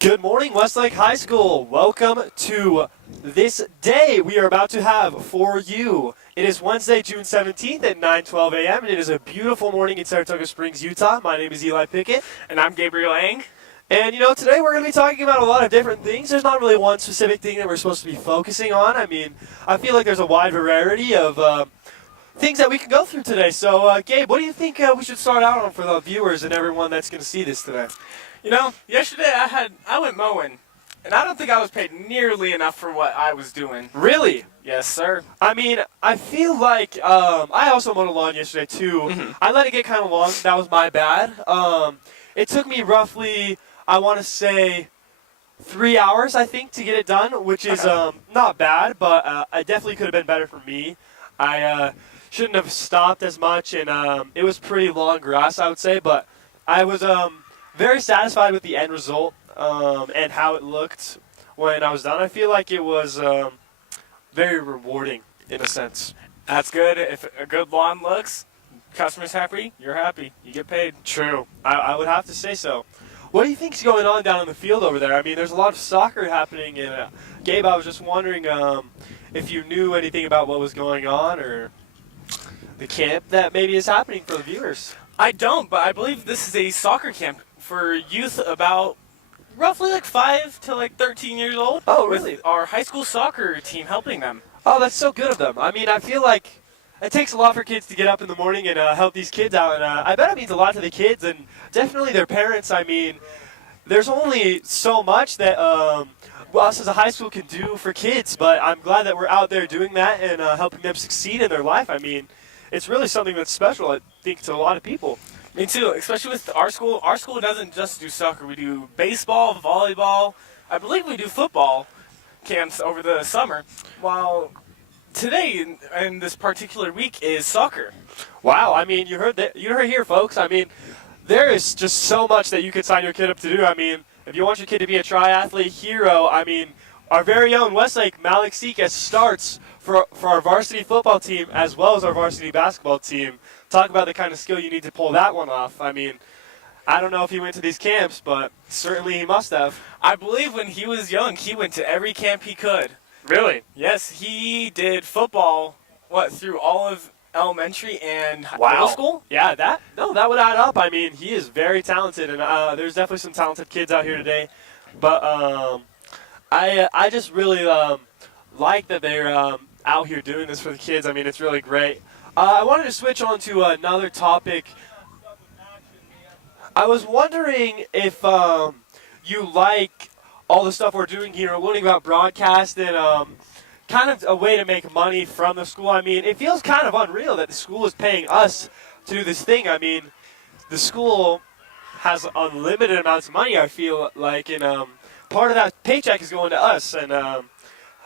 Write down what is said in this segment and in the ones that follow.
Good morning, Westlake High School. Welcome to this day we are about to have for you. It is Wednesday, June 17th at 9:12 a.m. and it is a beautiful morning in Saratoga Springs, Utah. My name is Eli Pickett. And I'm Gabriel Ang. And today we're going to be talking about a lot of different things. There's not really one specific thing that we're supposed to be focusing on. I feel like there's a wide variety of things that we can go through today. So, Gabe, what do you think we should start out on for the viewers and everyone that's going to see this today? Yesterday I went mowing, and I don't think I was paid nearly enough for what I was doing. Really? Yes, sir. I feel like I also mowed a lawn yesterday too. Mm-hmm. I let it get kind of long. That was my bad. It took me roughly, I want to say, 3 hours, I think, to get it done, which is not bad, but it definitely could have been better for me. I shouldn't have stopped as much, and it was pretty long grass, I would say, but I was very satisfied with the end result and how it looked when I was done. I feel like it was very rewarding in a sense. That's good. If a good lawn looks, customer's happy, you're happy. You get paid. True. I would have to say so. What do you think's going on down in the field over there? There's a lot of soccer happening, and Gabe, I was just wondering if you knew anything about what was going on or the camp that maybe is happening for the viewers. I don't, but I believe this is a soccer camp for youth about roughly 5 to 13 years old. Oh, really? With our high school soccer team helping them. Oh, that's so good of them. I feel like it takes a lot for kids to get up in the morning and help these kids out, and I bet it means a lot to the kids and definitely their parents. There's only so much that us as a high school can do for kids, but I'm glad that we're out there doing that and helping them succeed in their life. It's really something that's special, I think, to a lot of people. Me too, especially with our school. Our school doesn't just do soccer. We do baseball, volleyball. I believe we do football camps over the summer, while today and this particular week is soccer. Wow, you heard that? You heard here, folks. There is just so much that you could sign your kid up to do. If you want your kid to be a triathlete hero, our very own Westlake Malik Sekas starts for our varsity football team as well as our varsity basketball team. Talk about the kind of skill you need to pull that one off. I don't know if he went to these camps, but certainly he must have. I believe when he was young, he went to every camp he could. Really? Yes, he did football, through all of elementary and wow. middle school? Yeah, that would add up. He is very talented, and there's definitely some talented kids out here today. But I just really like that they're out here doing this for the kids. It's really great. I wanted to switch on to another topic. I was wondering if you like all the stuff we're doing here, learning about broadcast and kind of a way to make money from the school. It feels kind of unreal that the school is paying us to do this thing. The school has unlimited amounts of money, I feel like, and part of that paycheck is going to us. And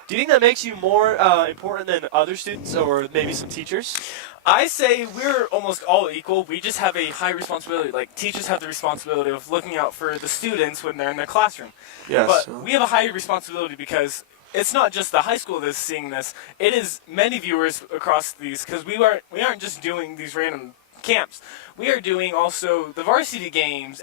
do you think that makes you more important than other students or maybe some teachers? I say we're almost all equal. We just have a high responsibility. Teachers have the responsibility of looking out for the students when they're in their classroom. Yes. But we have a higher responsibility because it's not just the high school that's seeing this. It is many viewers across these, because we aren't just doing these random camps. We are doing also the varsity games,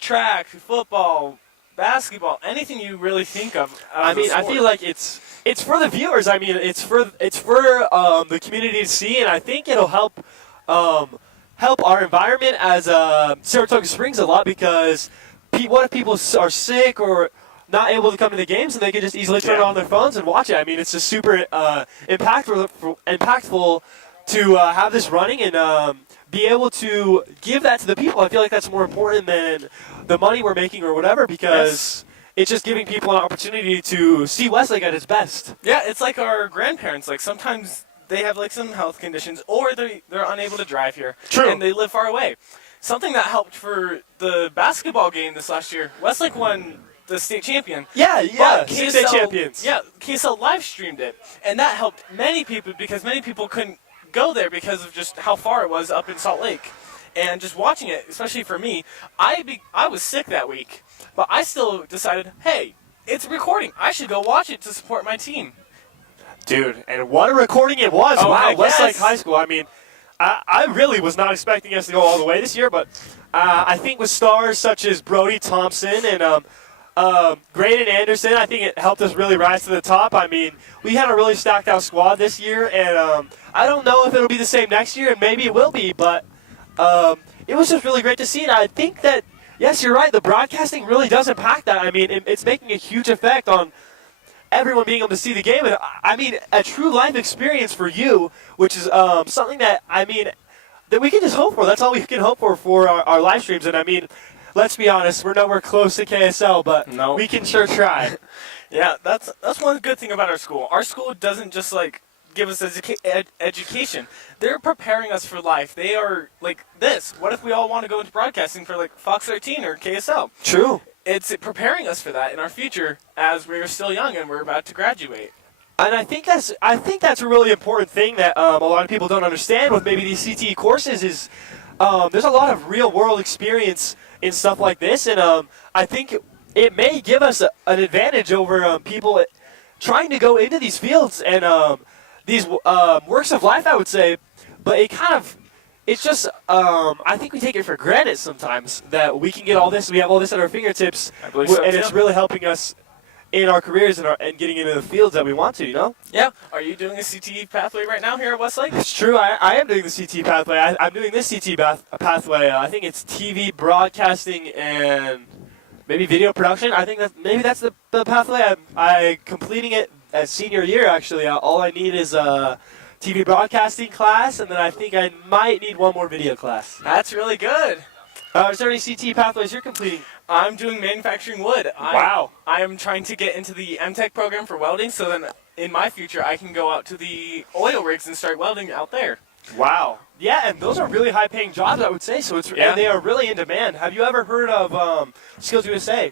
track, football, basketball, anything you really think of. I feel like it's for the viewers. It's for the community to see, and I think it'll help our environment as Saratoga Springs a lot, because what if people are sick or not able to come to the games, and they can just easily turn it on their phones and watch it. It's just super impactful to have this running and be able to give that to the people. I feel like that's more important than the money we're making or whatever, because it's just giving people an opportunity to see Westlake at its best. Yeah, it's like our grandparents. Sometimes they have some health conditions, or they're unable to drive here. True. And they live far away. Something that helped for the basketball game this last year, Westlake won the state champion. Yeah, state champions. Yeah, KSL live streamed it, and that helped many people, because many people couldn't go there because of just how far it was up in Salt Lake. And just watching it, especially for me, I was sick that week, but I still decided, hey, it's recording. I should go watch it to support my team. Dude, and what a recording it was. Oh, wow, yes. Westlake High School. I really was not expecting us to go all the way this year, but I think with stars such as Brody Thompson and Graydon Anderson, I think it helped us really rise to the top. I mean, we had a really stacked out squad this year, and I don't know if it'll be the same next year, and maybe it will be, but it was just really great to see. And I think that, yes, you're right, the broadcasting really does impact that. I mean, it's making a huge effect on everyone being able to see the game. And I mean, a true life experience for you, which is something that, I mean, that we can just hope for. That's all we can hope for our live streams. And I mean, let's be honest, we're nowhere close to KSL, but No. we can sure try. Yeah, that's one good thing about our school. Our school doesn't just like give us education. They're preparing us for life. They are like this. What if we all want to go into broadcasting for like Fox 13 or KSL? True. It's preparing us for that in our future as we're still young and we're about to graduate. And I think that's a really important thing that a lot of people don't understand with maybe these CTE courses is there's a lot of real world experience in stuff like this, and I think it may give us an advantage over people trying to go into these fields and these works of life, I would say. But it's just I think we take it for granted sometimes that we can get all this, we have all this at our fingertips, I believe so, and too. it's really helping us in our careers and getting into the fields that we want to, you know? Yeah. Are you doing a CTE pathway right now here at Westlake? It's true. I am doing the CT pathway. I'm doing this CT pathway. I think it's TV broadcasting and maybe video production. I think that's the pathway. I'm completing it as senior year, actually. All I need is a TV broadcasting class, and then I think I might need one more video class. That's really good. Is there any CT pathways you're completing? I'm doing manufacturing wood. Wow. I am trying to get into the MTech program for welding, so then in my future I can go out to the oil rigs and start welding out there. Wow. Yeah, and those are really high-paying jobs, I would say. So and they are really in demand. Have you ever heard of Skills USA?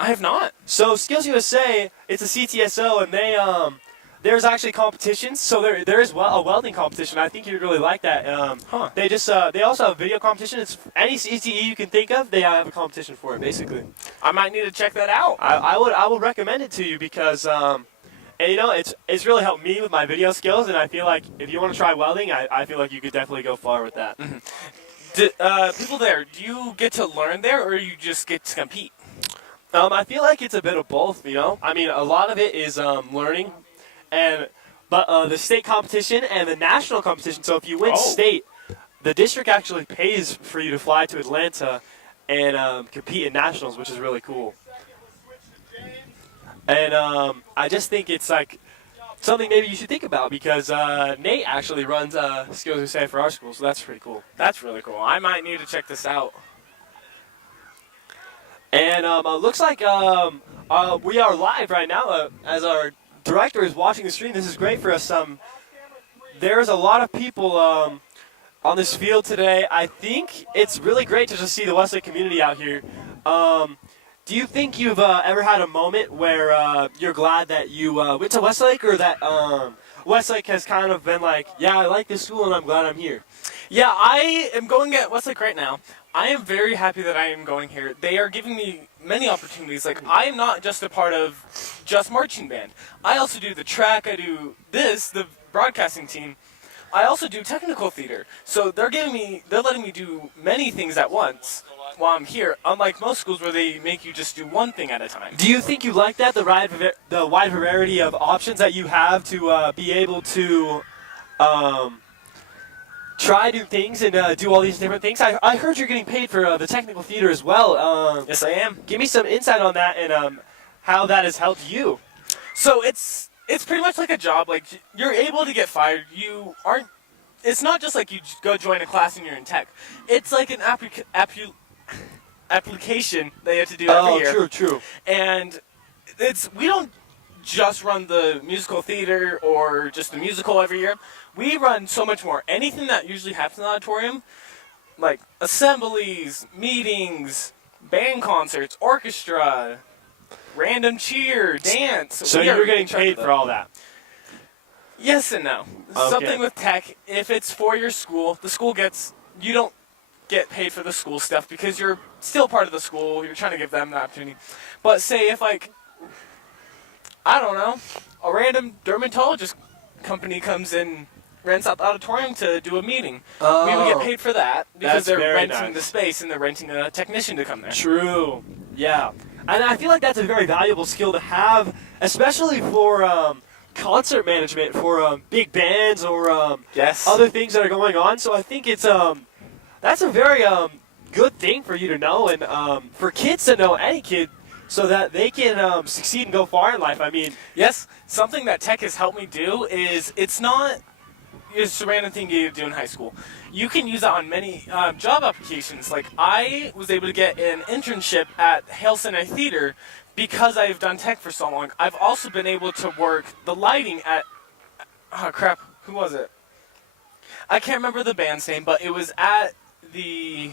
I have not. So Skills USA, it's a CTSO, and there's actually competitions. So there is a welding competition. I think you'd really like that. They also have a video competition. It's any CTE you can think of. They have a competition for it, basically. I might need to check that out. I would recommend it to you because and you know it's really helped me with my video skills, and I feel like if you want to try welding, I feel like you could definitely go far with that. People there, do you get to learn there, or you just get to compete? I feel like it's a bit of both. You know, I mean, a lot of it is learning. But the state competition and the national competition, so if you win state, the district actually pays for you to fly to Atlanta and compete in nationals, which is really cool. And I just think it's like something maybe you should think about because Nate actually runs Skills USA for our school, so that's pretty cool. That's really cool. I might need to check this out. And looks like we are live right now as our director is watching the stream. This is great for us. There's a lot of people on this field today. I think it's really great to just see the Westlake community out here. Do you think you've ever had a moment where you're glad that you went to Westlake, or that Westlake has kind of been like, yeah, I like this school and I'm glad I'm here? Yeah, I am going at Westlake right now. I am very happy that I am going here. They are giving me many opportunities. Like, I am not just a part of just marching band. I also do the track. I do the broadcasting team. I also do technical theater. So they're letting me do many things at once while I'm here, unlike most schools where they make you just do one thing at a time. Do you think you like that, the wide variety of options that you have to be able to try new things and do all these different things? I heard you're getting paid for the technical theater as well. Yes, I am. Give me some insight on that and how that has helped you. So it's pretty much like a job. Like, you're able to get fired. It's not just like you go join a class and you're in tech. It's like an application they have to do every year. Oh, true. And we don't just run the musical theater or just the musical every year. We run so much more. Anything that usually happens in the auditorium, like assemblies, meetings, band concerts, orchestra, random cheer, dance. So you're getting paid for all that? Yes and no. Okay. Something with tech, if it's for your school, you don't get paid for the school stuff because you're still part of the school. You're trying to give them the opportunity. But say if, like, I don't know, a random dermatologist company comes in, rents out the auditorium to do a meeting. We would get paid for that because they're renting the space and they're renting a technician to come there. True. Yeah. And I feel like that's a very valuable skill to have, especially for concert management, for big bands or Yes. other things that are going on. So I think it's that's a very good thing for you to know, and for kids to know, any kid, so that they can succeed and go far in life. I mean, Yes, something that tech has helped me do is it's not just a random thing you do in high school. You can use it on many job applications. Like I was able to get an internship at Hale Center Theater because I've done tech for so long. I've also been able to work the lighting at, oh crap, who was it? I can't remember the band's name, but it was at the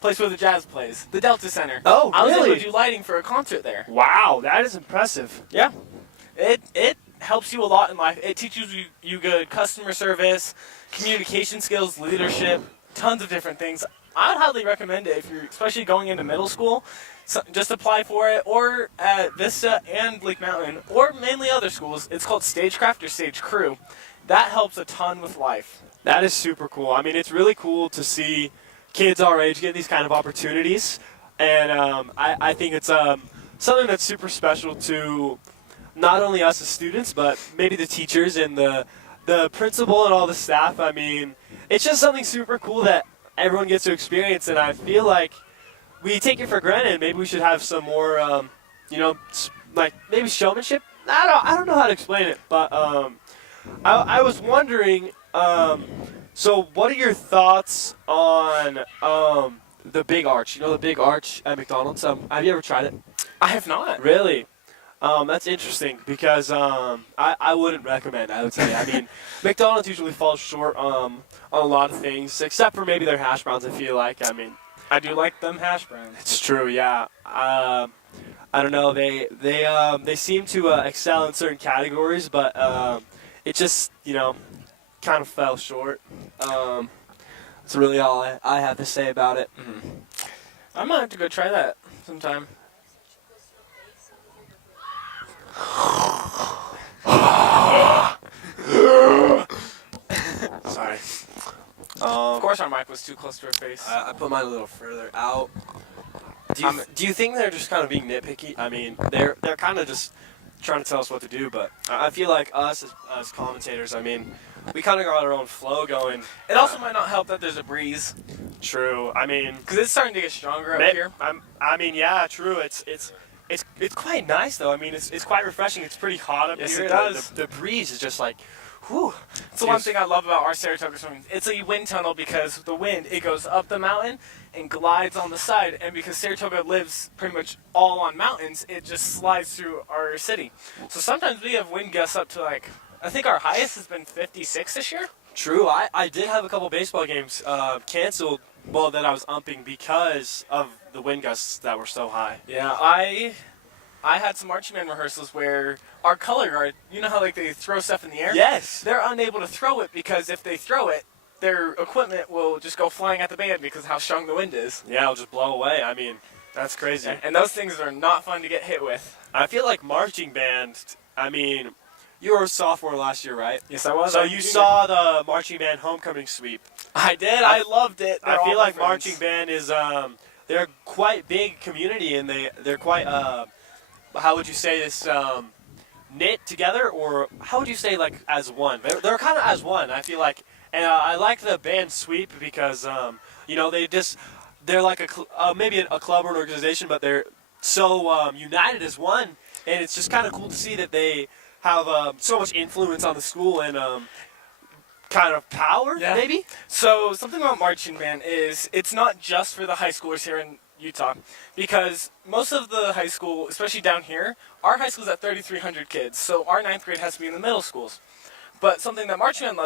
place where the jazz plays, the Delta Center. Oh, I was able really? to do lighting for a concert there. wow, that is impressive. Yeah, it helps you a lot in life. It teaches you good customer service, communication skills, leadership, tons of different things. I'd highly recommend it if you're especially going into middle school. So just apply for it, or at Vista and Lake Mountain, or mainly other schools. It's called Stagecraft or Stage Crew. That helps a ton with life. That is super cool. I mean, it's really cool to see kids our age get these kind of opportunities, and I think it's something that's super special to not only us as students, but maybe the teachers and the principal and all the staff. I mean, it's just something super cool that everyone gets to experience, and I feel like we take it for granted. Maybe we should have some more, like maybe showmanship. I don't know how to explain it, but I was wondering. So, what are your thoughts on the Big Arch? You know the Big Arch at McDonald's. Have you ever tried it? I have not. Really? That's interesting because I wouldn't recommend. I would say. I mean, McDonald's usually falls short on a lot of things, except for maybe their hash browns. I feel like. I mean, I do like them hash browns. it's true. Yeah. I don't know. They seem to excel in certain categories, but it just kind of fell short. That's really all I have to say about it. I might have to go try that sometime. Sorry. Of course, our mic was too close to her face. I put mine a little further out. Do you think they're just kind of being nitpicky? I mean, they're kind of just trying to tell us what to do, but I feel like us as commentators, I mean, we kind of got our own flow going. It also might not help that there's a breeze, True. I mean, because it's starting to get stronger up here. I mean, yeah, true. It's quite nice though. I mean, it's quite refreshing. It's pretty hot up Yes, here. it does. The breeze is just like, whew. It's the one thing I love about our Saratoga Swim. It's a wind tunnel because the wind, it goes up the mountain and glides on the side. And because Saratoga lives pretty much all on mountains, it just slides through our city. So sometimes we have wind gusts up to like, I think our highest has been 56 this year. True. I did have a couple baseball games canceled. Well, that I was umping because of the wind gusts that were so high. Yeah, I had some marching band rehearsals where our color guard, you know how like they throw stuff in the air? Yes. They're unable to throw it because if they throw it, their equipment will just go flying at the band because of how strong the wind is. Yeah, it'll just blow away. I mean, that's crazy. And those things are not fun to get hit with. I feel like marching band. I mean, you were a sophomore last year, right? Yes, I was. So you saw the marching band homecoming sweep. I did. I loved it. I They're feel all like my friends. marching band is they're quite big community, and they're quite how would you say this, knit together, or how would you say like as one? They're kind of as one. I feel like, and I like the band sweep because they're like maybe a club or an organization, but they're so united as one, and it's just kind of cool to see that they have so much influence on the school and kind of power, Yeah. maybe. So something about marching band is it's not just for the high schoolers here in Utah, because most of the high school, especially down here, our high school's at 3,300 kids, so our ninth grade has to be in the middle schools. But something that marching band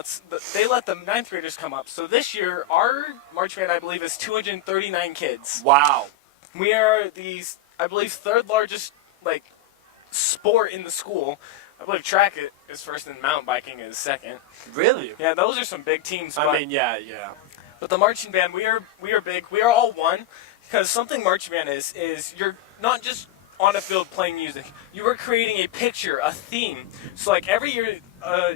they let the ninth graders come up. So this year, our marching band, I believe, is 239 kids. Wow. We are I believe, third largest sport in the school. I believe track is first and mountain biking is second. Really? Yeah, those are some big teams. I mean, yeah. But the marching band, we are big. We are all one, because something marching band is you're not just on a field playing music. You are creating a picture, a theme. So like every year,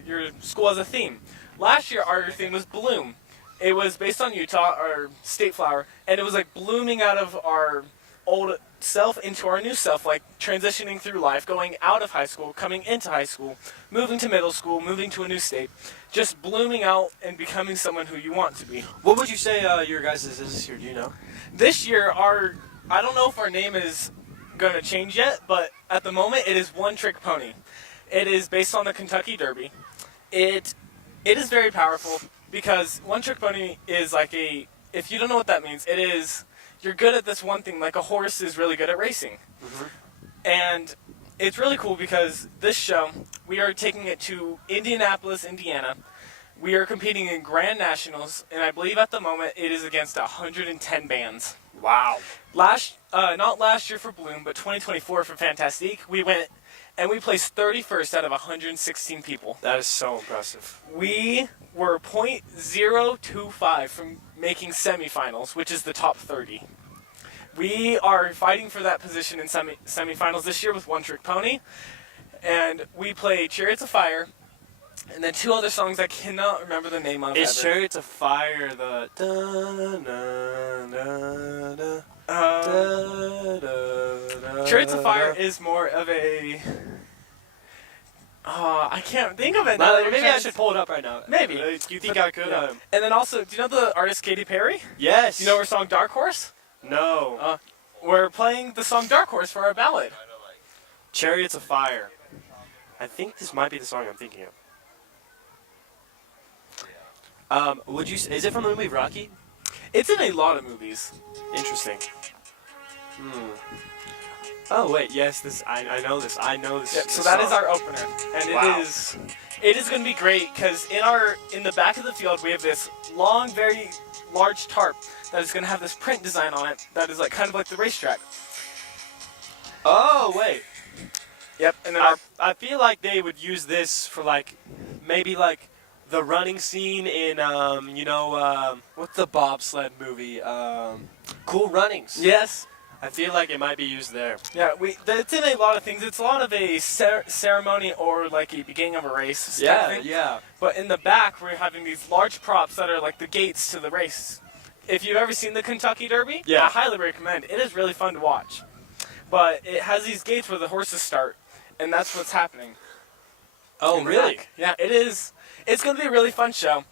your school has a theme. Last year, our theme was bloom. It was based on Utah, our state flower, and it was like blooming out of our old self into our new self, like transitioning through life, going out of high school, coming into high school, moving to middle school, moving to a new state, just blooming out and becoming someone who you want to be. What would you say your guys' is this year? Do you know? This year, I don't know if our name is going to change yet, but at the moment it is One Trick Pony. It is based on the Kentucky Derby. It is very powerful because One Trick Pony is like if you don't know what that means, it is you're good at this one thing, like a horse is really good at racing. Mm-hmm. And it's really cool because this show, we are taking it to Indianapolis, Indiana. We are competing in Grand Nationals, and I believe at the moment it is against 110 bands. Wow. Not last year for Bloom, but 2024 for Fantastique, we went and we placed 31st out of 116 people. That is so impressive. We were .025 from making semifinals, which is the top 30. We are fighting for that position in semifinals this year with One Trick Pony, and we play Chariots of Fire, and then two other songs I cannot remember the name of. Is ever. Chariots of Fire the Chariots of Fire is more of a... I can't think of it now. Well, maybe I should pull it up right now. Maybe. Do you think I could? Yeah. And then also, do you know the artist Katy Perry? Yes. Do you know her song Dark Horse? No. We're playing the song Dark Horse for our ballad. Chariots of Fire. I think this might be the song I'm thinking of. Is it from the movie Rocky? It's in a lot of movies. Interesting. Oh wait, yes, I know this. I know this. Yeah, this so that song. is our opener, and Wow. it is going to be great because in the back of the field we have this long, very large tarp that is going to have this print design on it that is like kind of like the racetrack. Oh wait. Yep, and then I feel like they would use this for like maybe like the running scene in what's the bobsled movie? Cool Runnings. yes. I feel like it might be used there. Yeah, it's in a lot of things. It's a lot of a ceremony or like a beginning of a race. type Yeah, thing. yeah. But in the back, we're having these large props that are like the gates to the race. If you've ever seen the Kentucky Derby, Yeah. I highly recommend. It is really fun to watch. But it has these gates where the horses start, and that's what's happening. Oh in the really? back. Yeah, it is. It's going to be a really fun show.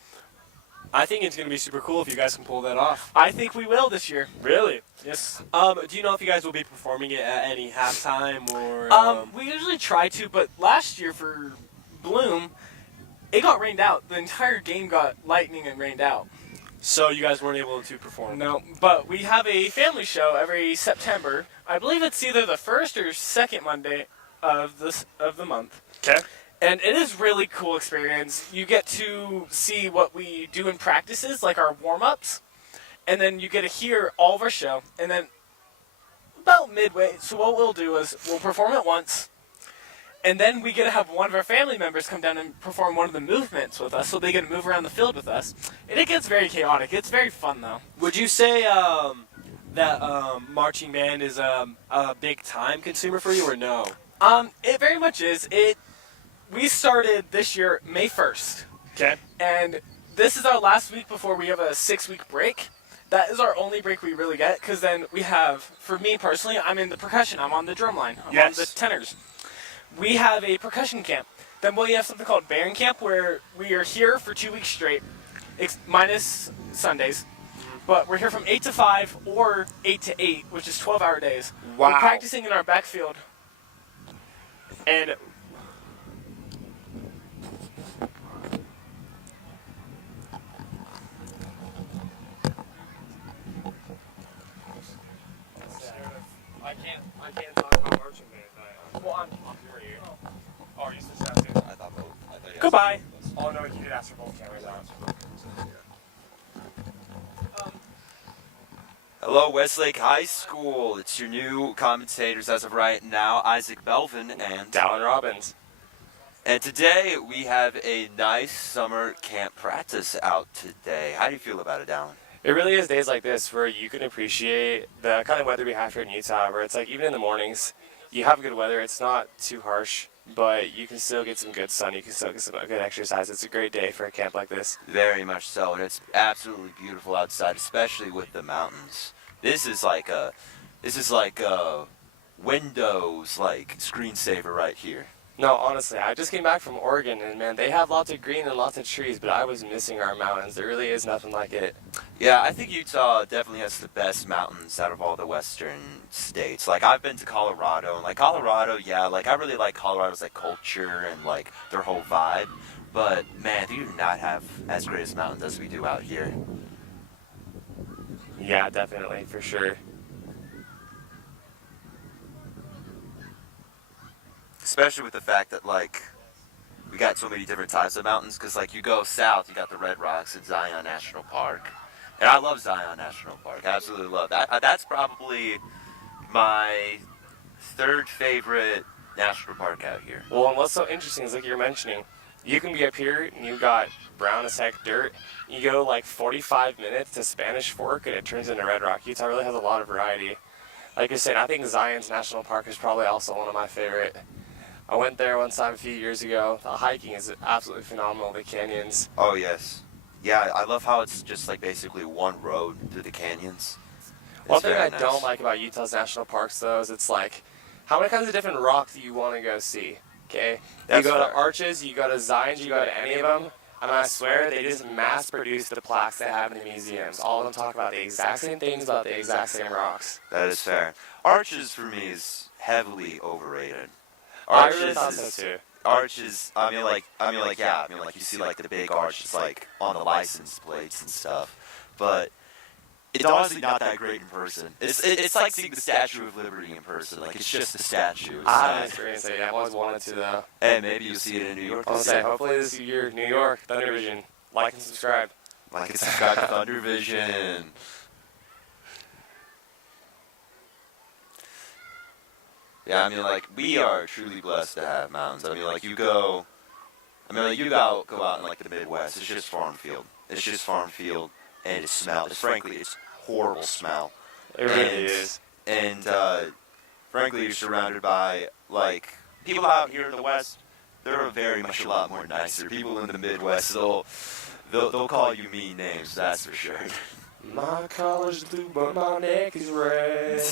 I think it's gonna be super cool if you guys can pull that off. I think we will this year. Really? Yes. Do you know if you guys will be performing it at any halftime or? We usually try to, but last year for Bloom, it got rained out. The entire game got lightning and rained out. So you guys weren't able to perform? No, but we have a family show every September. I believe it's either the first or second Monday of the month. Okay. And it is really cool experience. You get to see what we do in practices, like our warm-ups, and then you get to hear all of our show. And then about midway, so what we'll do is we'll perform it once, and then we get to have one of our family members come down and perform one of the movements with us, so they get to move around the field with us. And it gets very chaotic. It's very fun, though. Would you say that marching band is a big time consumer for you, or no? It very much is. We started this year, May 1st. Okay. And this is our last week before we have a 6-week break. That is our only break we really get, because then we have, for me personally, I'm in the percussion. I'm on the drum line. I'm on the tenors. We have a percussion camp. Then we have something called Baron Camp, where we are here for 2 weeks straight, minus Sundays. But we're here from 8 to 5 or 8 to 8, which is 12-hour days. Wow. We're practicing in our backfield. And I can't talk about marching band. Well, I'm Who are you? Oh, you said that too. I thought both. I thought you asked Goodbye. Oh no, you did ask for both cameras out. Hello, Westlake High School. It's your new commentators as of right now, Isaac Belvin and Dallin Robbins. And today we have a nice summer camp practice out today. How do you feel about it, Dallin? It really is days like this where you can appreciate the kind of weather we have here in Utah, where it's like even in the mornings, you have good weather. It's not too harsh, but you can still get some good sun. You can still get some good exercise. It's a great day for a camp like this. Very much so, and it's absolutely beautiful outside, especially with the mountains. This is like a This is like Windows like screensaver right here. No, honestly, I just came back from Oregon, and man, they have lots of green and lots of trees, but I was missing our mountains. There really is nothing like it. Yeah, I think Utah definitely has the best mountains out of all the western states. Like, I've been to Colorado, and like Colorado, yeah, like I really like Colorado's like culture and like their whole vibe. But man, they do not have as great as mountains as we do out here. Yeah, definitely, for sure. Especially with the fact that like we got so many different types of mountains. Because like you go south, you got the Red Rocks and Zion National Park, and I love Zion National Park. I absolutely love that. That's probably my third favorite national park out here. Well, and what's so interesting is like you're mentioning, you can be up here and you got brown as heck dirt. You go like 45 minutes to Spanish Fork and it turns into Red Rock. Utah really has a lot of variety. Like you're saying, I think Zion's National Park is probably also one of my favorite. I went there one time a few years ago. The hiking is absolutely phenomenal. The canyons. Oh yes, yeah. I love how it's just like basically one road through the canyons. One It's thing very I nice. don't like about Utah's national parks though is it's like, how many kinds of different rocks do you want to go see? Okay, That's you go to fair. Arches, you go to Zion's, you go to any of them, and I swear they just mass produce the plaques they have in the museums. All of them talk about the exact same things about the exact same rocks. That is fair. Arches for me is heavily overrated. I really thought so too. Arches. I mean, yeah. I mean, like you see, like the big arches, like on the license plates and stuff. But it's honestly not that great in person. It's like seeing the Statue of Liberty in person. Like it's just a statue. It's I haven't not- experienced it yet. I've always wanted to though. Hey, maybe you'll see it in New York. I was this gonna say, year. hopefully this year, New York, Thunder Vision. Like and subscribe. Like and subscribe to Thunder Vision. Yeah, I mean, like we are truly blessed to have mountains. I mean, like you go. I mean, like you go out in like the Midwest. It's just farm field. It's just farm field, and it smells. Frankly, it's horrible smell. It really And- is. And frankly, you're surrounded by like people out here in the West. They're very much a lot more nicer. People in the Midwest, they'll call you mean names. That's for sure. My collar's blue, but my neck is red.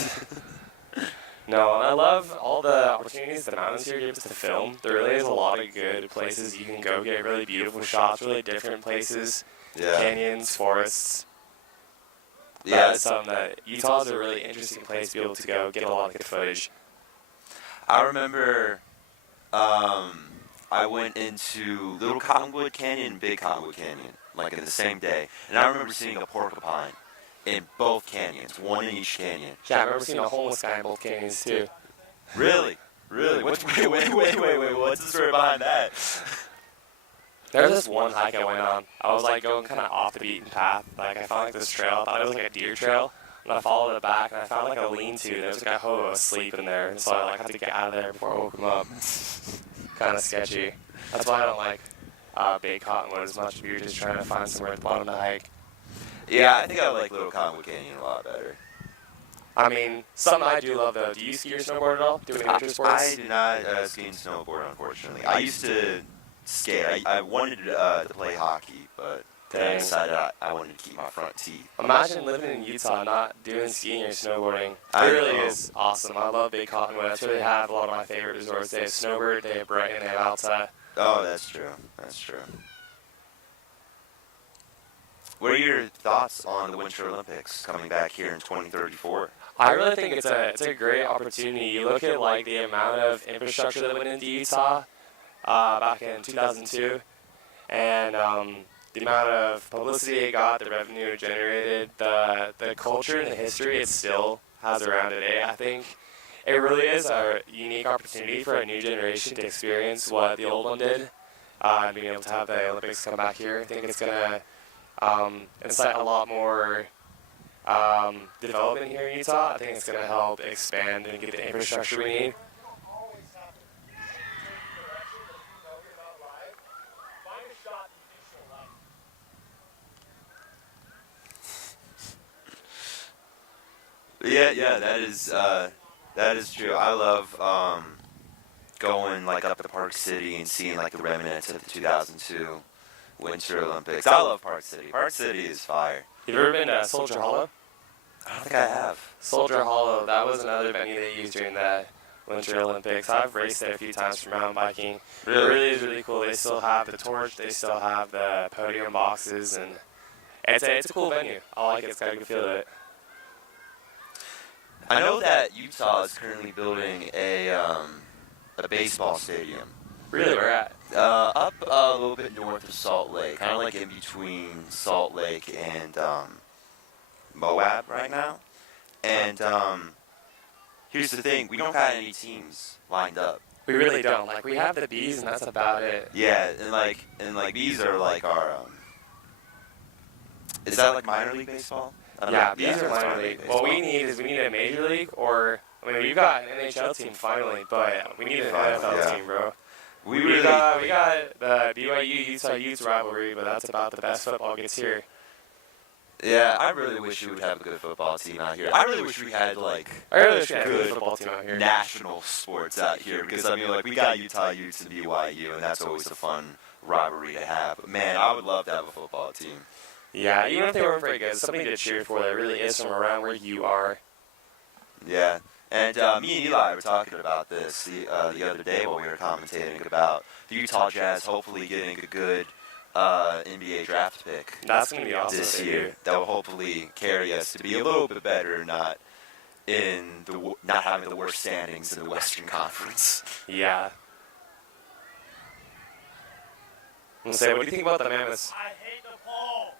No, I love all the opportunities the mountains here give us to film. There really is a lot of good places you can go get really beautiful shots, really different places, Yeah, canyons, forests. yeah. That's something that Utah's a really interesting place to be able to go get a lot of good footage. I remember I went into Little Cottonwood Canyon and Big Cottonwood Canyon, like in the same day. And I remember seeing a porcupine in both canyons, one in each canyon. Yeah, I remember seeing a homeless guy in both canyons too. Really? Really? Wait, what's the story behind that? There was this one hike I went on. I was like going kind of off the beaten path. Like I found like this trail. I thought it was like a deer trail. And I followed it back and I found like a lean-to. There was like a hobo asleep in there. And so I like had to get out of there before I woke him up. Kind of sketchy. That's why I don't like Big Cottonwood as much. We were just trying to find somewhere at the bottom to hike. Yeah, I think I like Little Cottonwood Canyon a lot better. I mean, something I do love though. Do you ski or snowboard at all? Do any winter I sports? do not ski and snowboard, unfortunately. I used to skate. I wanted to play hockey, but then I Dang. decided I wanted to keep my front teeth. Imagine living in Utah not doing skiing or snowboarding. It I really know. is awesome. I love Big Cottonwood. That's where they have a lot of my favorite resorts. They have Snowbird, they have Brighton, they have Alta. Oh, that's true. That's true. What are your thoughts on the Winter Olympics coming back here in 2034? I really think it's a great opportunity. You look at like the amount of infrastructure that went into Utah back in 2002, and the amount of publicity it got, the revenue it generated, the culture and the history it still has around today. I think it really is a unique opportunity for a new generation to experience what the old one did, and being able to have the Olympics come back here. I think it's gonna incite a lot more development here in Utah. I think it's going to help expand and get the infrastructure we need. Yeah, that is true. I love going like up to Park City and seeing like the remnants of the 2002 Winter Olympics. I love Park City. Park City is fire. Have you ever been to Soldier Hollow? I don't think I have. Soldier Hollow, that was another venue they used during the Winter Olympics. I've raced it a few times for mountain biking. It really is really cool. They still have the torch, they still have the podium boxes, and it's a cool venue. I like it. It's got a good feel to it. I know that Utah is currently building a baseball stadium. Really, where at? Up a little bit north of Salt Lake, kind of like in between Salt Lake and Moab right now. And here's the thing: we don't got any teams lined up. We really don't. Like, we have the bees, and that's about it. Yeah, and like these are like our. Is that like minor league baseball? Yeah, bees are minor league. What we need a major league, or I mean, we've got an NHL team finally, but we need an NFL team, bro. We got the BYU Utah Utes rivalry, but that's about the best football gets here. Yeah, I really wish we would have a good football team out here. I really wish we had like I really wish we had a good football team out here. national sports out here because I mean like we got Utah Utes and BYU and that's always a fun rivalry to have. But man, I would love to have a football team. Yeah, even if they weren't very good, something to cheer for that really is from around where you are. Yeah, and me and Eli were talking about this the other day while we were commentating about the Utah Jazz hopefully getting a good NBA draft pick. That's going to be awesome this year. That will hopefully carry us to be a little bit better, not having the worst standings in the Western Conference. Yeah. I'm gonna say, what do you think about the Mammoths? I hate the poll.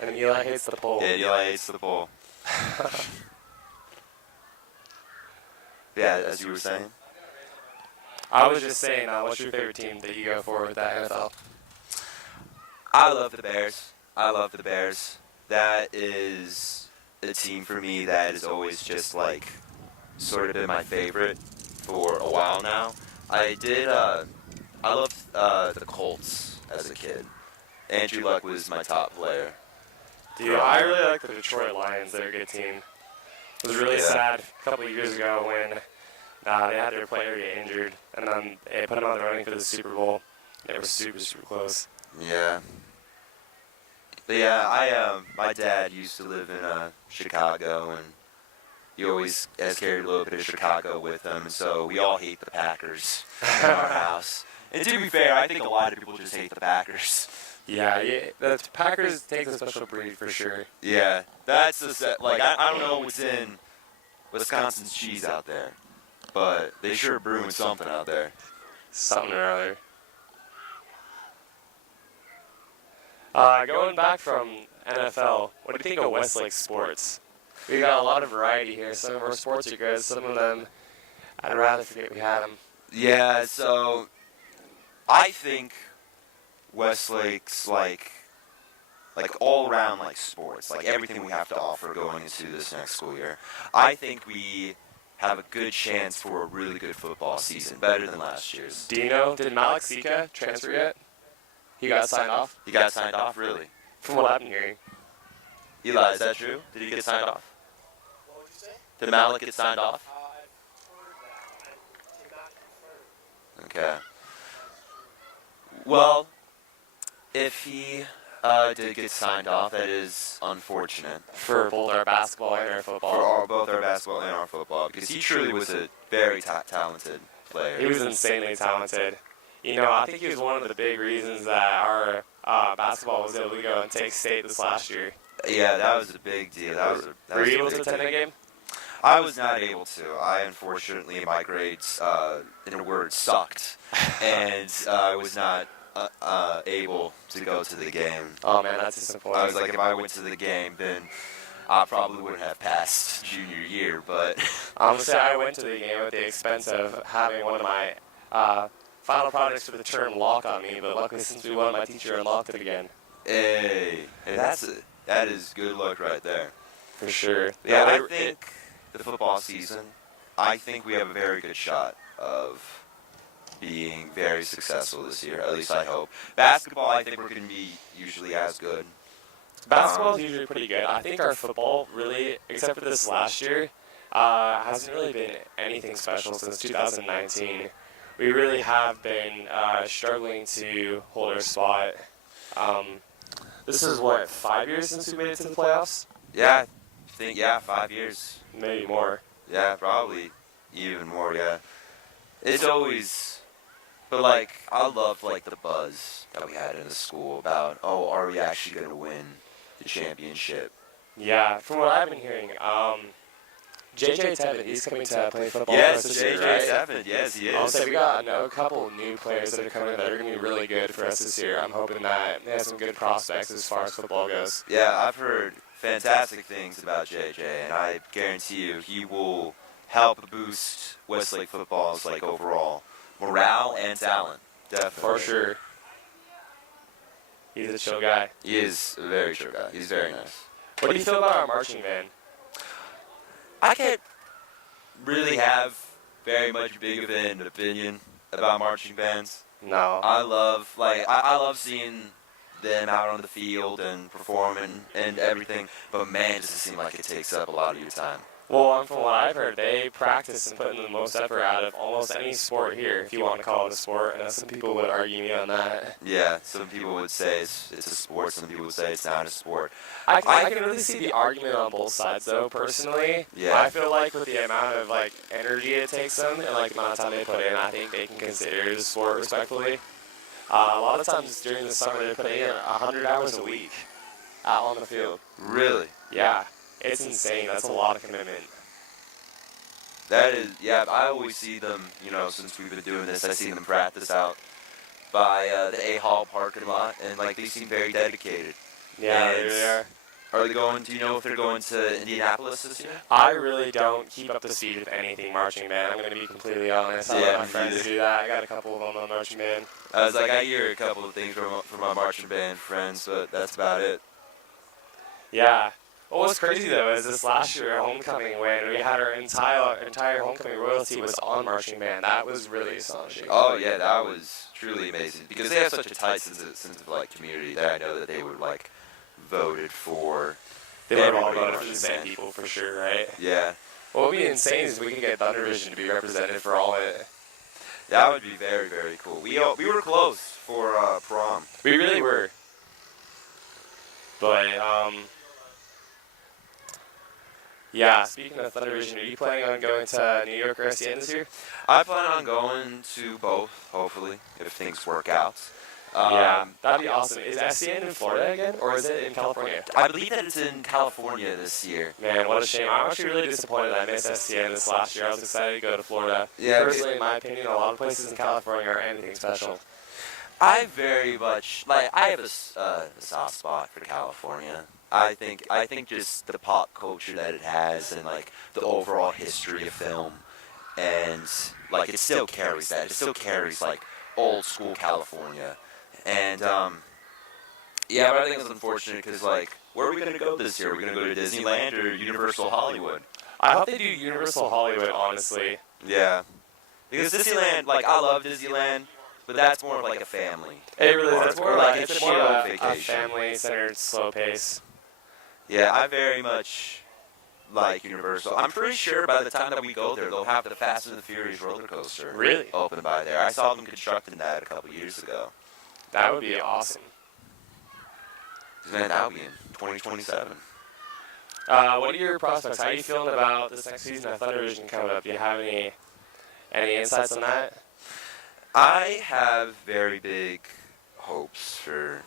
And Eli hates the poll. Yeah, Eli hates the poll. Yeah, as you were saying. I was just saying, what's your favorite team that you go for with that NFL? I love the Bears. That is a team for me that has always just like sort of been my favorite for a while now. I loved the Colts as a kid. Andrew Luck was my top player. Dude, I really like the Detroit Lions. They're a good team. It was really sad a couple of years ago when they had their player get injured, and then they put him on the running for the Super Bowl. They were super, super close. Yeah. But yeah, my dad used to live in Chicago, and he always has carried a little bit of Chicago with him, and so we all hate the Packers in our house. And to be fair, I think a lot of people just hate the Packers. Yeah, the Packers take a special breed for sure. Yeah, that's I don't know what's in Wisconsin's cheese out there, but they sure brewing something out there. Something or other. Going back from NFL, what do you think of Westlake sports? We got a lot of variety here. Some of our sports are good. Some of them, I'd rather forget we had them. Yeah, so I think Westlake's like all around like sports, like everything we have to offer going into this next school year. I think we have a good chance for a really good football season, better than last year's. Do you know, did Malik Sika transfer yet? He got signed off? He got signed off, really? From what I've been hearing. Eli, is that true? Did he get signed off? What would you say? Did Malik get signed off? I've heard that. I did not confirm. Okay. Well, if he did get signed off, that is unfortunate. For both our basketball and our football. Both our basketball and our football, because he truly was a very talented player. He was insanely talented. You know, I think he was one of the big reasons that our basketball was able to go and take state this last year. Yeah, that was a big deal. Were you able to attend that game? I was not able to. Unfortunately, my grades, in a word, sucked. And I was not able to go to the game. Oh, man, that's disappointing. I was like, if I went to the game, then I probably wouldn't have passed junior year, but... I'm going to say I went to the game at the expense of having one of my final projects for the term lock on me, but luckily since we won, my teacher unlocked it again. Hey, that is good luck right there. For sure. Yeah, I think the football season, I think we have a very good shot of being very successful this year. At least I hope. Basketball, I think we're going to be usually as good. Basketball is usually pretty good. I think our football really, except for this last year, hasn't really been anything special since 2019. We really have been struggling to hold our spot. This is, 5 years since we made it to the playoffs? Yeah, I think 5 years. Maybe more. Yeah, probably even more. Yeah, it's always. But like, I love like the buzz that we had in the school about, oh, are we actually gonna win the championship? Yeah, from what I've been hearing, JJ Tevin, he's coming to play football for Yes, us this year, JJ right? Tevin. Yes, he I'll is. say we got a couple new players that are coming that are going to be really good for us this year. I'm hoping that they have some good prospects as far as football goes. Yeah, I've heard fantastic things about JJ, and I guarantee you he will help boost Westlake football's like overall morale and talent. Definitely. For sure. He's a chill guy. He is a very true guy. He's very nice. What do you feel about our marching band? I can't really have very much big of an opinion about marching bands. No. I love seeing them out on the field and performing and everything, but man, it doesn't seem like it takes up a lot of your time. Well, from what I've heard, they practice and put in the most effort out of almost any sport here, if you want to call it a sport. And some people would argue me on that. Yeah, some people would say it's a sport, some people would say it's not a sport. I can really see the argument on both sides, though, personally. Yeah. I feel like with the amount of, like, energy it takes them and, like, the amount of time they put in, I think they can consider it a sport, respectfully. A lot of times during the summer, they're putting in 100 hours a week out on the field. Really? Yeah. It's insane. That's a lot of commitment. That is, yeah, I always see them, since we've been doing this, I see them practice out by the A Hall parking lot, and, like, they seem very dedicated. Yeah, And they really are. Are they going, do you know if they're going to Indianapolis this year? I really don't keep up to speed with anything marching band. I'm going to be completely honest. I Yeah, let my me friends neither. do that. I got a couple of them on marching band. I was like, I hear a couple of things from my marching band friends, but that's about it. Yeah. What was crazy though is this last year homecoming when we had our entire homecoming royalty was on marching band. That was really astonishing. Oh yeah, that was truly amazing because they have such a tight sense of like community that I know that they would like voted for. They would have all everybody voted for in the same band. people for sure, right? Yeah, What would be insane is if we could get Thunder Vision to be represented for all of it. that would be very very cool. We were close for prom. We really were. But yeah. Speaking of Thunder Vision, are you planning on going to New York or SCN this year? I plan on going to both, hopefully, if things work out. Yeah, that'd be awesome. Is SCN in Florida again, or is it in California? I believe that it's in California this year. Man, what a shame. I'm actually really disappointed I missed SCN this last year. I was excited to go to Florida. Yeah, Personally, in my opinion, a lot of places in California are anything special. I very much I have a soft spot for California. I think just the pop culture that it has and like the overall history of film, and like it still carries that. It still carries like old school California, and yeah, but I think it's unfortunate because like where are we gonna go this year? Are we gonna go to Disneyland or Universal Hollywood? I hope they do Universal Hollywood, honestly. Yeah, because Disneyland, like I love Disneyland. But that's more of like a family. It really is. Or It's more like like a it's more chill of a vacation. family-centered, slow pace. Yeah, I very much like Universal. I'm pretty sure by the time that we go there, they'll have the Fast and the Furious roller coaster Really? open by there. I saw them constructing that a couple years ago. That would be awesome. Man, that'll be in 2027. What are your prospects? How are you feeling about this next season of Thunder Vision coming up? Do you have any insights on that? I have very big hopes for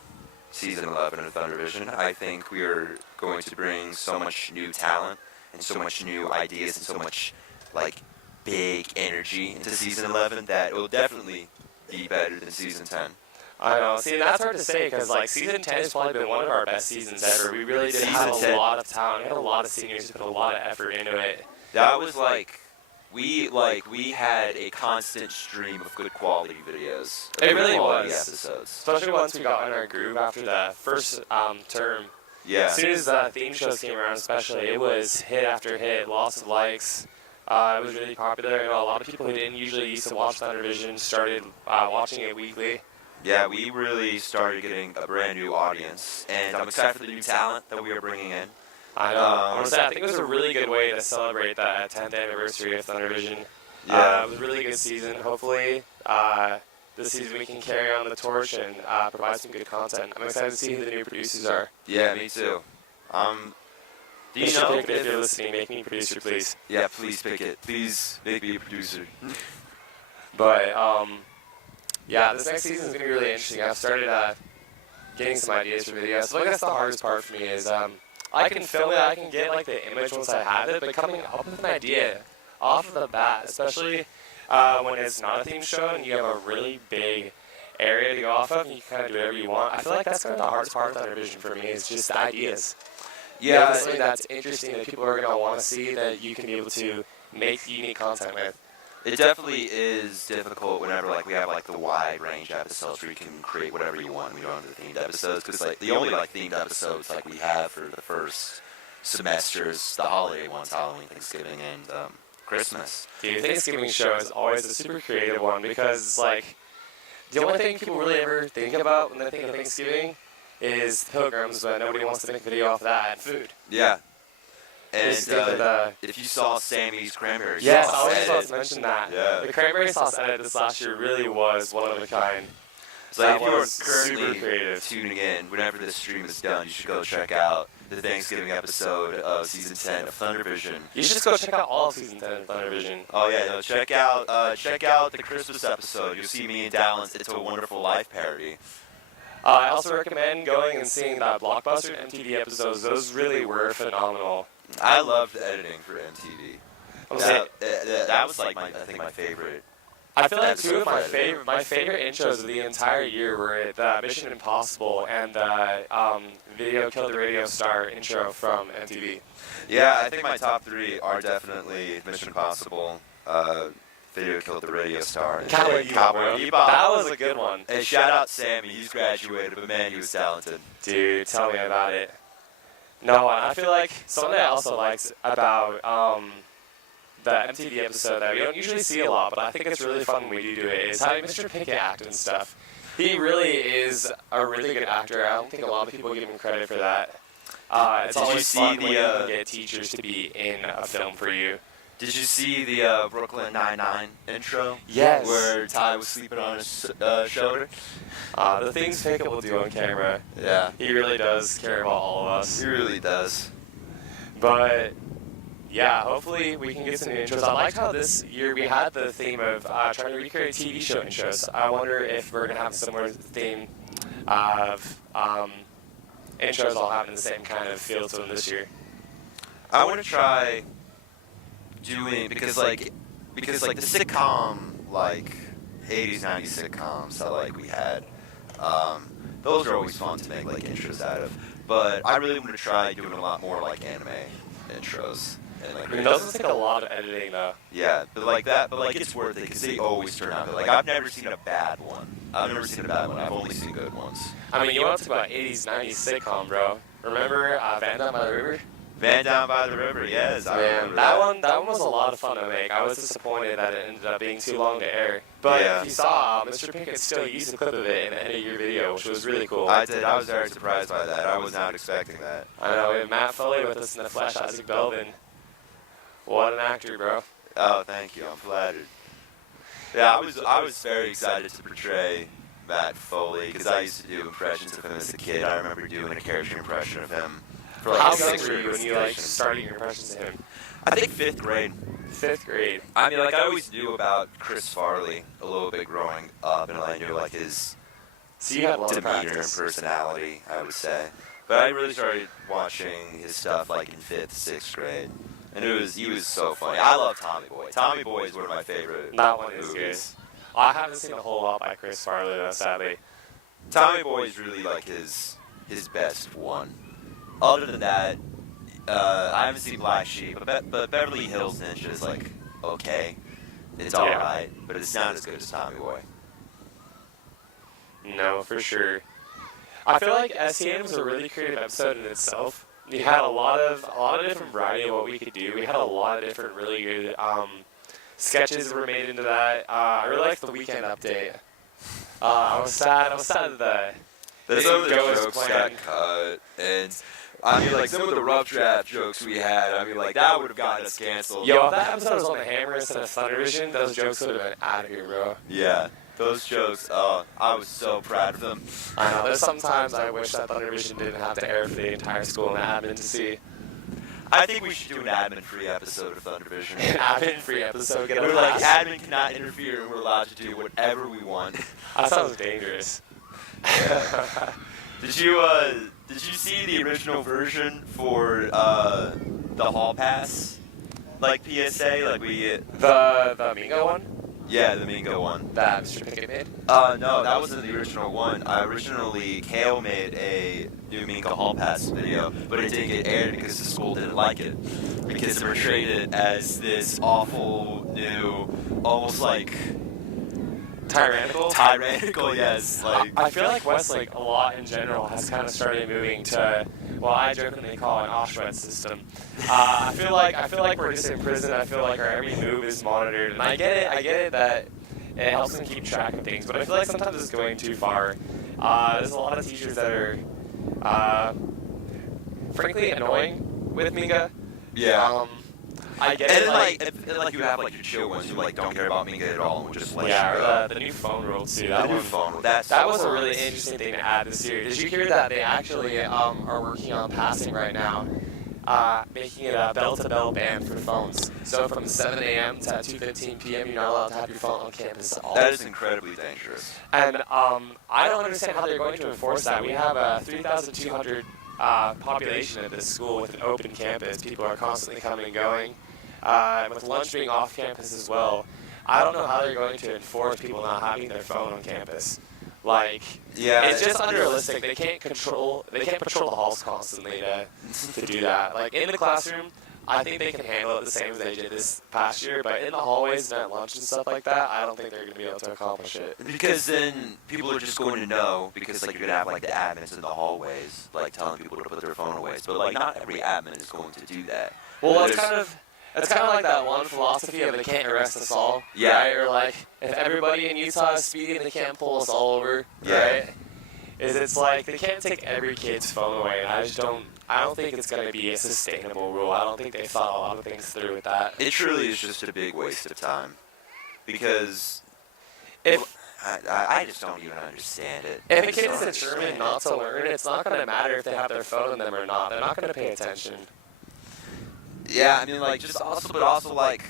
season 11 of Thunder Vision. I think we are going to bring so much new talent and so much new ideas and so much like big energy into season 11 that it will definitely be better than season 10. I know. See, and that's hard to say because like season 10 has probably been one of our best seasons ever. We really did have Season a 10. lot of talent. We had a lot of seniors who put a lot of effort into it. That was like we had a constant stream of good quality videos. It good really quality was. episodes. Especially once we got in our groove after the first term. Yeah. As soon as the theme shows came around, especially, it was hit after hit, lots of likes. It was really popular. You know, a lot of people who didn't usually used to watch Thunder Vision started watching it weekly. Yeah, we really started getting a brand new audience, and I'm excited for the new talent that we are bringing in. I know. I want to say, I think it was a really good way to celebrate the 10th anniversary of Thunder Vision. Yeah. It was a really good season. Hopefully, this season we can carry on the torch and provide some good content. I'm excited to see who the new producers are. Yeah, me too. Do you Mr. know Pickett, if you're listening, make me producer, please. Yeah, please pick it. Please make me a producer. But yeah, this next season is gonna be really interesting. I've started getting some ideas for videos. So I guess the hardest part for me is I can film it, I can get like the image once I have it, but coming up with an idea off of the bat, especially when it's not a theme show and you have a really big area to go off of and you can kind of do whatever you want. I feel like that's kind of the hardest part of Thundervision for me is just the ideas. Yeah, something that's interesting that people are gonna want to see that you can be able to make unique content with. it definitely is difficult whenever like we have like the wide range episodes where you can create whatever you want. We don't have the themed episodes because like the only like themed episodes like we have for the first semesters, the holiday ones, Halloween, Thanksgiving, and Christmas. The Thanksgiving show is always a super creative one because it's like the only thing people really ever think about when they think of Thanksgiving is pilgrims, but nobody wants to make a video off of that and food. Yeah. And Just think of the- if you saw Sammy's cranberry Yes, I sauce was edit, supposed to mention that. Yeah. The cranberry sauce edit this last year really was one of a kind. so like, if that you are was currently super creative. tuning in, whenever this stream is done, you should go check out the Thanksgiving episode of season 10 of Thundervision. You should just go check out all of season 10 of Thundervision. Oh yeah, no, check out the Christmas episode. You'll see me and Dallin's "It's a Wonderful Life" parody. I also recommend going and seeing that Blockbuster MTV episodes. Those really were phenomenal. I loved the editing for MTV. I'm saying, That was like I think my favorite. I feel like two of my favorite intros of the entire year were the Mission Impossible and the Video Killed the Radio Star intro from MTV. Yeah, I think my top three are definitely Mission Impossible, Video Killed the Radio Star, and Cowboy Bebop. That was a good one. And shout out Sammy, he's graduated, but man, he was talented. Dude, tell me about it. No, I feel like something I also liked about the MTV episode that we don't usually see a lot, but I think it's really fun when we do it, is having Mr. Pickett act and stuff. He really is a really good actor. I don't think a lot of people give him credit for that. It's Did you always see fun the, when you can get teachers to be in a film for you. Did you see the Brooklyn Nine-Nine intro? Yes. Where Ty was sleeping on his shoulder? The things Pickett will do on camera, Yeah. he really does care about all of us. He really does. But yeah, hopefully we can get some new intros. I liked how this year we had the theme of trying to recreate TV show intros. I wonder if we're going to have a similar theme of intros all having the same kind of feel to them this year. I want to try doing because like the sitcom like 80s 90s sitcoms that like we had, those are always fun to make like intros out of. But I really want to try doing a lot more like anime intros. And, like, I mean, those take a lot of editing though. yeah, but like it's worth it because they always turn out good. Like I've never seen a bad one. I've only seen good ones. I mean, you want to talk about 80s, 90s sitcom, bro. Remember Van Down by the River? Van Down by the River, yes. I remember that one was a lot of fun to make. I was disappointed that it ended up being too long to air. But Yeah. if you saw, Mr. Pickett still used a clip of it in the end of your video, which was really cool. I did. I was very surprised by that. I was not expecting that. I know, we have Matt Foley with us in the flesh, Isaac Belvin. What an actor, bro. Oh, thank you. I'm flattered. Yeah, I was very excited to portray Matt Foley because I used to do impressions of him as a kid. I remember doing a character impression of him for like How a young sixth were grade you when you presentation. started your impressions of him? I think 5th grade. 5th grade. I mean, like I always knew about Chris Farley a little bit growing up, and I knew like his So you had a lot of demeanor and practice. personality, I would say. But I really started watching his stuff like in 5th, 6th grade, and he was so funny. I love Tommy Boy. Tommy Boy is one of my favorite That one is good. movies. I haven't seen a whole lot by Chris Farley, though, sadly. Tommy Boy is really like his best one. Other than that, I haven't seen Black Sheep, but Beverly Hills Ninja is like okay. It's Yeah. alright, but it's not as good as Tommy Boy. No, for sure. I feel like STN was a really creative episode in itself. We had a lot of different variety of what we could do. We had a lot of different really good sketches that were made into that. I really liked the weekend update. I was sad that But They some of the didn't go as jokes planned. got cut, and I mean, like some of the rough draft jokes we had. I mean, like that would have gotten us canceled. Yo, if that episode was on the Hammer instead of Thundervision, those jokes would have been out of here, bro. Yeah, those jokes. Oh, I was so proud of them. I know, there's sometimes I wish that Thundervision didn't have to air for the entire school and admin to see. I think we should do an admin-free episode of Thunder Vision. An admin-free episode. Get a We're like, pass. admin cannot interfere, and we're allowed to do whatever we want. That sounds dangerous. Did you see the original version for the hall pass, like PSA, like we? The Mingo one? Yeah, the Mingo one. That Mr. Pickett made? No, that wasn't the original one. Originally, Kale made a new Mingo hall pass video, but it didn't get aired because the school didn't like it, because it portrayed it as this awful new, almost like Tyrannical? tyrannical. Yes, like I feel like Westlake a lot in general has kind of started moving to, well, I jokingly call it an Auschwitz system. I feel like we're just in prison. I feel like our every move is monitored, and I get it that it helps them keep track of things, but I feel like sometimes it's going too far. There's a lot of teachers that are, frankly, annoying with Minga. yeah. I get And it. then like you have like your chill ones who like don't care about Minga at all and will just let you Yeah, go. or the new phone rule too. The That new one. phone. That That was a really interesting thing to add this year. Did you hear that they actually are working on passing right now, making it a bell-to-bell ban for phones? So from 7 a.m. to 2:15 p.m., you're not allowed to have your phone on campus at all. That is incredibly dangerous. And I don't understand how they're going to enforce that. We have a 3,200 population at this school with an open campus. People are constantly coming and going. With lunch being off campus as well, I don't know how they're going to enforce people not having their phone on campus. Like, Yeah, it's just unrealistic. They can't patrol the halls constantly to do that. Like in the classroom, I think they can handle it the same as they did this past year. But in the hallways and at lunch and stuff like that, I don't think they're going to be able to accomplish it. because then people are just going to know, because like you're gonna have like the admins in the hallways like telling people to put their phone away. But like not every admin is going to do that. Well, There's- it's kind of like that one philosophy of they can't arrest us all, Yeah. right? Or like, if everybody in Utah is speeding, they can't pull us all over, Yeah. right? It's like they can't take every kid's phone away, and I don't think it's going to be a sustainable rule. I don't think they thought a lot of things through with that. It truly is just a big waste of time, because If I just don't even understand it. a I kid just is don't determined understand not to learn, it's not going to matter if they have their phone in them or not. They're not going to pay attention. Yeah, I mean, like, just also, like,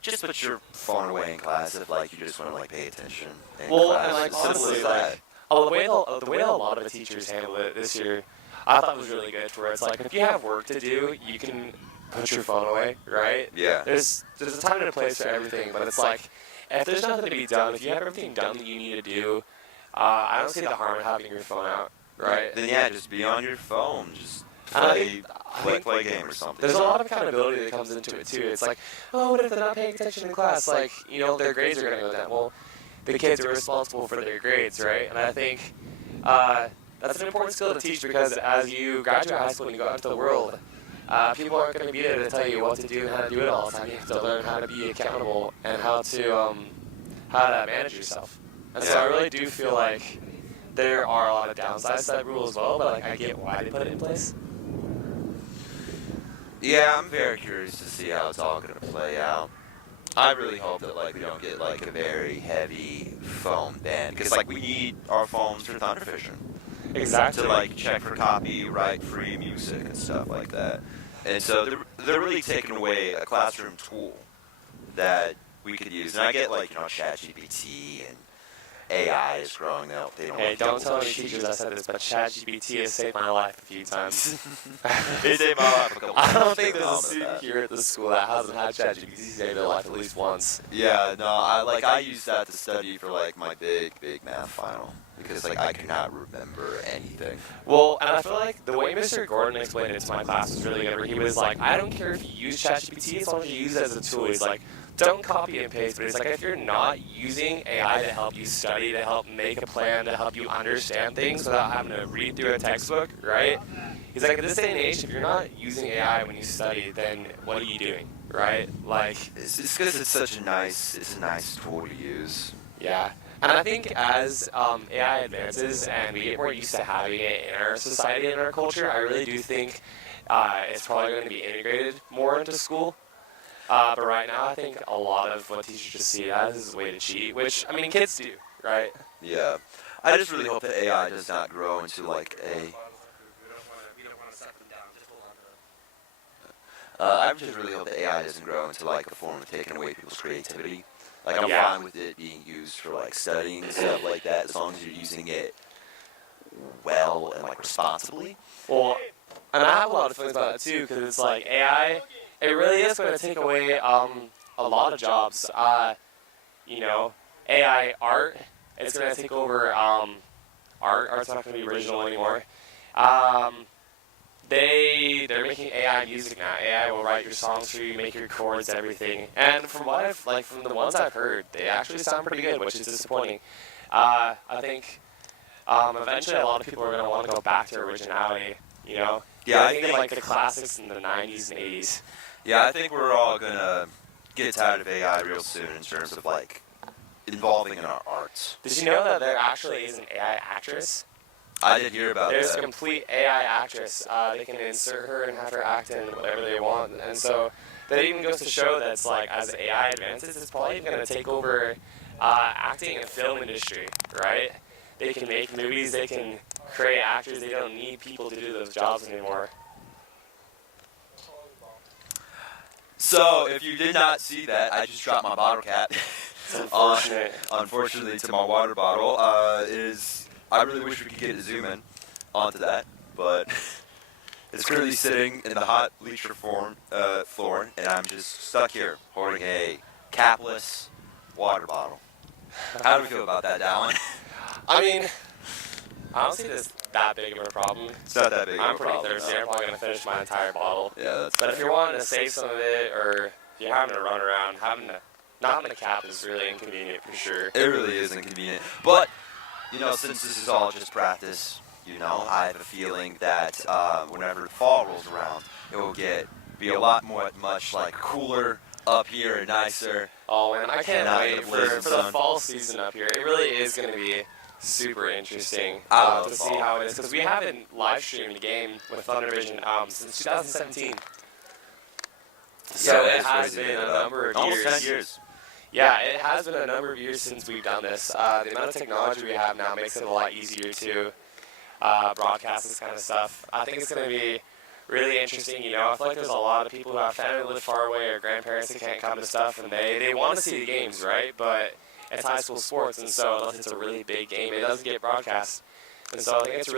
just put your phone away in class if, like, you just want to, like, pay attention in Well, class. and like As simple honestly, as that. like the way a lot of the teachers handled it this year, I thought was really good. Where it's like, if you have work to do, you can put your phone away, right? Yeah. There's a time and a place for everything, but it's like, if there's nothing to be done, if you have everything done that you need to do, I don't see the harm in having your phone out, right? Then, yeah, just be on your phone. Just And I play, think- play a game or something. There's a lot of accountability that comes into it too. It's like, oh, what if they're not paying attention in class? Like, you know, their grades are going to go down. Well, the kids are responsible for their grades, right? And I think that's an important skill to teach, because as you graduate high school and you go out into the world, people aren't going to be there to tell you what to do and how to do it all the time. You have to learn how to be accountable and how to manage yourself. And so Yeah. I really do feel like there are a lot of downsides to that rule as well, but like I get why they put it in place. Yeah, I'm very curious to see how it's all going to play out. I really hope that, like, we don't get, like, a very heavy phone ban, because, like, we need our phones for thunder fishing. Exactly. To, like, check for copyright-free music and stuff like that. And so they're really taking away a classroom tool that we could use. And I get, like, you know, ChatGPT and AI is growing up. They don't Hey, want don't people tell to any teach teachers it. I said this, but ChatGPT has saved my life a few times. It saved my life a couple I don't times. think there's a Comment student that. here at the school that hasn't had ChatGPT save their life at least once. Yeah, no, I used that to study for, like, my big math final. Because, like, I cannot remember anything. Well, and I feel like the way Mr. Gordon explained it to my class was really good, where he was like, I don't care if you use ChatGPT, as long as you use it as a tool. He's like, don't copy and paste, but he's like, if you're not using AI to help you study, to help make a plan, to help you understand things without having to read through a textbook, right? He's like, at this day and age, if you're not using AI when you study, then what are you doing, right? Like, It's because it's a nice tool to use. yeah. And I think as AI advances and we get more used to having it in our society and our culture, I really do think it's probably going to be integrated more into school. But right now, I think a lot of what teachers just see it as is a way to cheat, which, I mean, kids do, right? Yeah. I just really hope that AI does not grow into, like, a... I just really hope that AI doesn't grow into like a form of taking away people's creativity. Like I'm Yeah. fine with it being used for like studying and stuff like that, as long as you're using it well and like responsibly. Well, and I have a lot of feelings about it too, because it's like AI, it really is going to take away a lot of jobs. You know, AI art, it's going to take over art. Art's not going to be original anymore. They're making AI music now. AI will write your songs for you, make your chords, everything. And from what from the ones I've heard, they actually sound pretty good, which is disappointing. I think eventually a lot of people are going to want to go back to originality. You know, Yeah, I thinking think like the classics in the '90s and '80s. Yeah, I think we're all gonna get tired of AI real soon in terms of like involving in our arts. Did you know that there actually is an AI actress? I did hear about There's a that. complete AI actress. They can insert her and have her act in whatever they want. And so that even goes to show that it's like as AI advances, it's probably even going to take over acting in the film industry, right? They can make movies, they can create actors. They don't need people to do those jobs anymore. So, if you did not see that, I just dropped my bottle cap. It's unfortunate. Unfortunately, to my water bottle. I really wish we could get a zoom in onto that, but it's currently sitting in the hot bleacher floor, and I'm just stuck here holding a capless water bottle. How do we feel about that, Dallin? I mean, I don't see this that big of a problem. It's not that big of a I'm pretty problem. thirsty. no. I'm probably going to finish my entire bottle. Yeah, that's But if you're wanting to save some of it, or if you're having to run around, not having a cap is really inconvenient for sure. It really is inconvenient. But, since this is all just practice, I have a feeling that whenever the fall rolls around, it will be a lot much like cooler up here and nicer. Oh man, I can't Not wait in the for blazing the sun. fall season up here. It really is going to be super interesting I love to see fall. how it is, because we haven't live streamed a game with Thunder Vision since 2017. So Yeah, it that's has crazy been to a think about. number of Almost years. 10 years. Yeah, it has been a number of years since we've done this. The amount of technology we have now makes it a lot easier to broadcast this kind of stuff. I think it's going to be really interesting. I feel like there's a lot of people who have family who live far away or grandparents that can't come to stuff, and they want to see the games, right? But it's high school sports, and so unless it's a really big game, it doesn't get broadcast. And so I think it's really